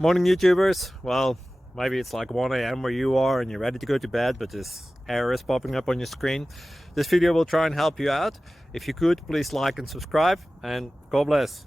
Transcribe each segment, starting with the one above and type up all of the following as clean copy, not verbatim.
Morning, YouTubers. Well, maybe it's like 1 a.m. where you are and you're ready to go to bed, but this error is popping up on your screen. This video will try and help you out. If you could, please like and subscribe, and God bless.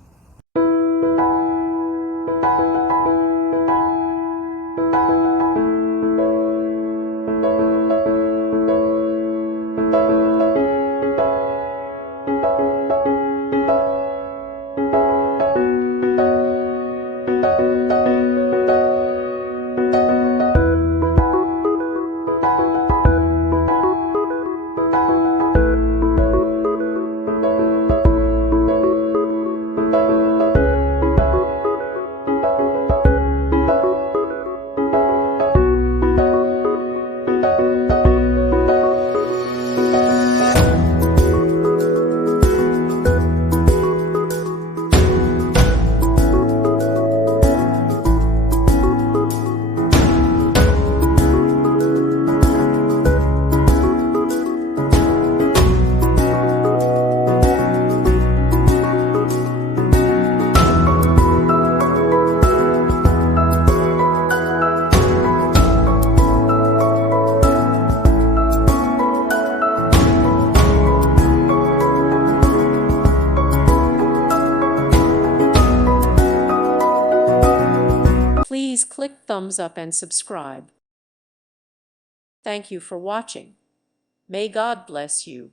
Please click thumbs up and subscribe. Thank you for watching. May God bless you.